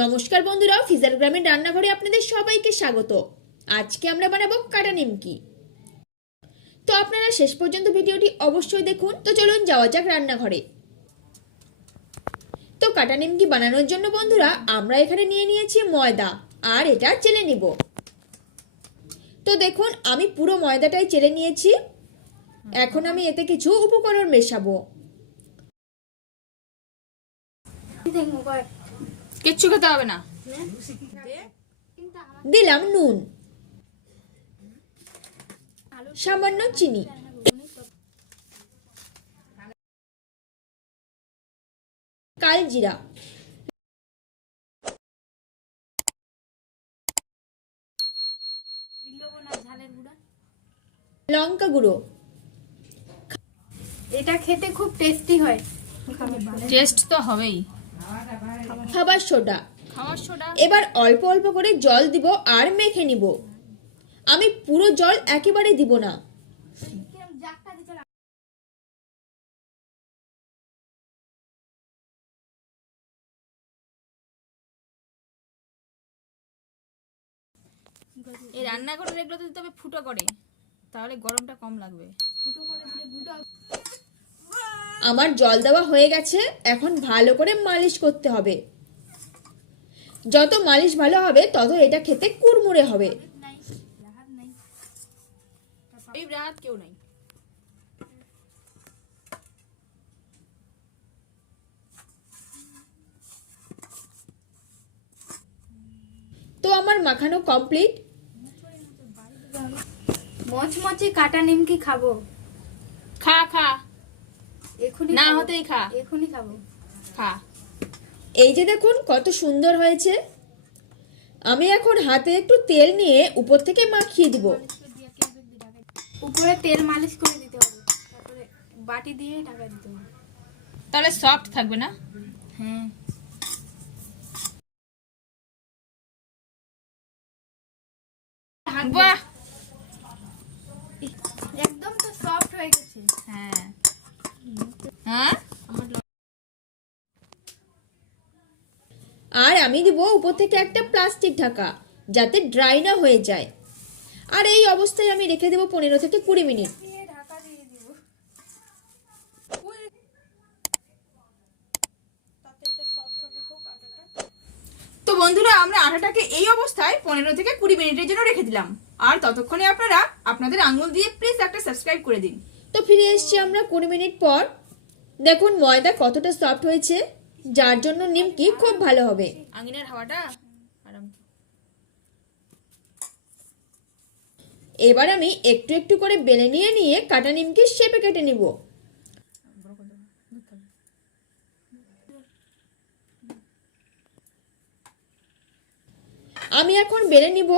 নমস্কার বন্ধুরা, ফিজার গ্রামের রান্নাঘরে আপনাদের সবাইকে স্বাগত। আজকে আমরা বানাবো কাটা নিমকি। তো আপনারা শেষ পর্যন্ত ভিডিওটি অবশ্যই দেখুন। তো চলুন যাওয়া যাক রান্নাঘরে। তো কাটা নিমকি বানানোর জন্য বন্ধুরা আমরা এখানে নিয়ে নিয়েছি ময়দা, আর এটা চেলে নিব। তো দেখুন আমি পুরো ময়দাটাই চেলে নিয়েছি। এখন আমি এতে কিছু উপকরণ মেশাবো। কিচ্ছু খেতে হবে না। দিলাম নুন, সামান্য চিনি, কালজিরা, লঙ্কা গুঁড়ো। এটা খেতে খুব টেস্টি হয়। টেস্ট তো হবেই। খাবার সোডা। সোডা। এবার অল্প অল্প করে জল দিব আর মেখে নিব। আমি পুরো জল একেবারে দিব না। এই রান্না করে এগুলো তো দিতে হবে ফুটো করে, তাহলে গরমটা কম লাগবে। আমার জল দেওয়া হয়ে গেছে। এখন ভালো করে মালিশ করতে হবে। যত মালিশ ভালো হবে তত এটা খেতে কুড়মুড়ে হবে। এই রাত কেউ নাই। তো আমার মাখানো কমপ্লিট। মচমচে কাটা নিমকি খাবো। খা খা, এখনই না খাবো। হতেই খা। এখনই খাবো। খা। এই যে দেখুন কত সুন্দর হয়েছে। আমি এখন হাতে একটু তেল নিয়ে উপর থেকে মাখিয়ে দিব। উপরে তেল মালিশ করে দিতে হবে, তারপরে বাটি দিয়ে ঢাকা দিতে হবে। তাহলে সফট থাকবে না? হ্যাঁ। বাহ, একদম তো সফট হয়ে গেছে। হ্যাঁ হ্যাঁ। আর আমি দিব উপর থেকে একটা প্লাস্টিক ঢাকা, যাতে ড্রাই না হয়ে যায়। আর এই অবস্থায় আমি রেখে দেবো 15 থেকে 20 মিনিট। ঢাকা দিয়ে দিব। তো বন্ধুরা আমরা আটাটাকে এই অবস্থায় 15 থেকে 20 মিনিটের জন্য রেখে দিলাম। আর ততক্ষণে আপনারা আপনাদের আঙুল দিয়ে প্লিজ একটা সাবস্ক্রাইব করে দিন। তো ফিরে এসেছি আমরা 20 মিনিট পর। দেখুন ময়দা কতটা সফট হয়েছে, যার জন্য নিমকি খুব ভালো হবে। আঙিনার হাওয়াটা আরাম। এবার আমি একটু একটু করে বেলে নিয়ে কাটা নিমকি শেপে কেটে নিব। আমি এখন বেলে নিব।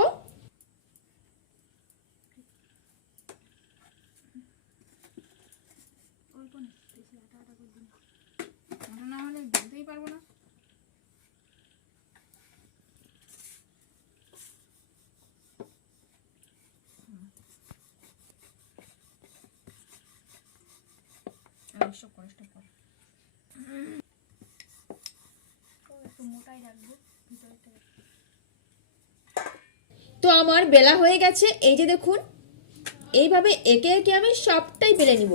না হলে বেলতেই পারবো না। তো আমার বেলা হয়ে গেছে। এই যে দেখুন, এইভাবে একে একে আমি সবটাই বেলে নিব।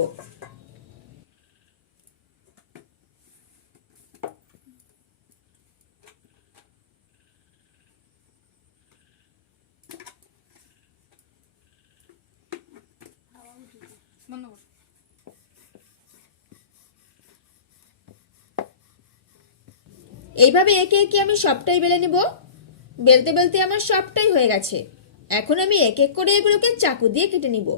এইভাবে একে একে আমি সবটাই বেলে নিব। বেলতে বেলতে আমার সবটাই হয়ে গেছে। এখন আমি এক এক করে এগুলোকে চাকু দিয়ে কেটে নিব।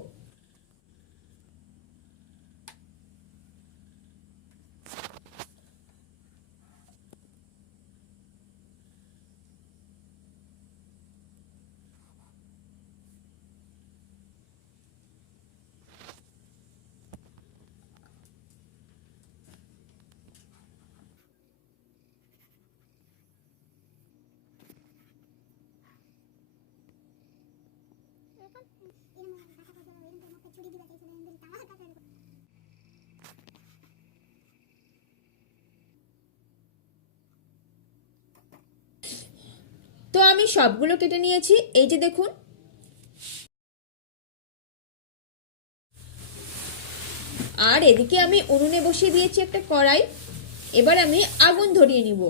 তো আমি সবগুলো কেটে নিয়েছি, এই যে দেখুন। আর এদিকে আমি উনুনে বসিয়ে দিয়েছি একটা কড়াই। এবার আমি আগুন ধরিয়ে নিব।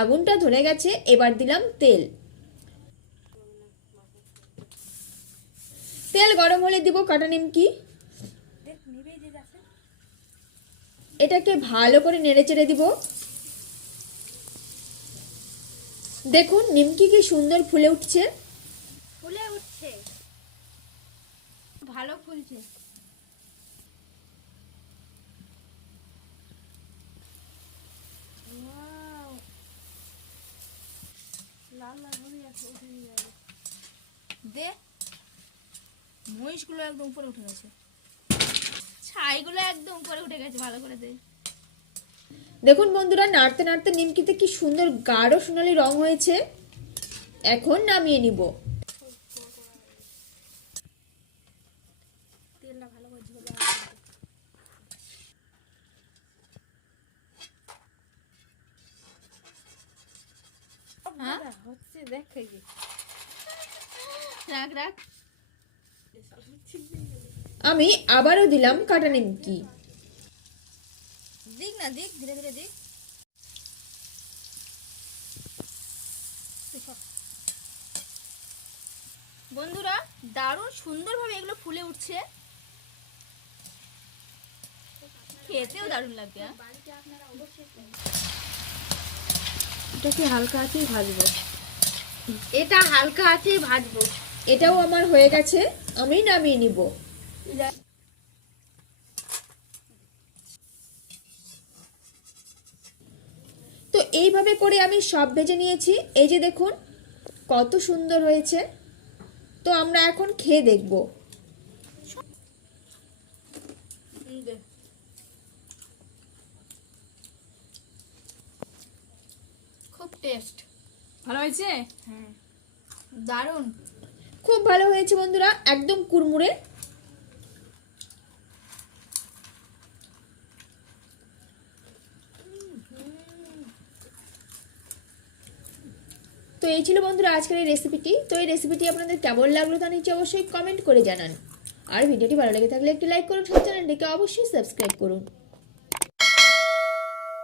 আগুনটা ধরে গেছে, এবার দিলাম তেল। তেল গরম হলে দিব কাটা নিমকি। এটাকে ভালো করে নেড়ে চেড়ে দিব। দেখুন নিমকি কি সুন্দর ফুলে উঠছে। ভালো ফুলছে। দে, মহিষগুলো একদম উপরে উঠে গেছে, ছাইগুলো একদম উপরে উঠে গেছে, ভালো করে দে। দেখুন বন্ধুরা, নাড়তে নাড়তে নিমকিতে কি সুন্দর গাঢ় সোনালী রং হয়েছে। এখন নামিয়ে নিব। রাখ রাখ। আমি আবারও দিলাম কাটা নিমকি। দিক না দিক, ধীরে ধীরে দিক। বন্ধুরা, দারুণ সুন্দরভাবে এগুলো ফুলে উঠছে, খেতেও দারুণ লাগবে। এটাকে হালকা আঁচেই ভাজবো। এটা হালকা আঁচেই ভাজবো। এটাও আমার হয়ে গেছে, আমি নামিয়ে নিব। তো এইভাবে করে আমি সব ভেজে নিয়েছি, এই যে দেখুন কত সুন্দর হয়েছে। তো আমরা এখন খেয়ে দেখব। খুব টেস্ট, ভালো হয়েছে। হ্যাঁ, দারুণ, খুব ভালো হয়েছে বন্ধুরা, একদম কুড়মুড়ে। তো এই ছিল বন্ধুরা আজকের এই রেসিপিটি। তো এই রেসিপিটি আপনাদের কেমন লাগলো তা নিচে অবশ্যই কমেন্ট করে জানান। আর ভিডিওটি ভালো লেগে থাকলে একটি লাইক করুন, চ্যানেলটিকে অবশ্যই সাবস্ক্রাইব করুন।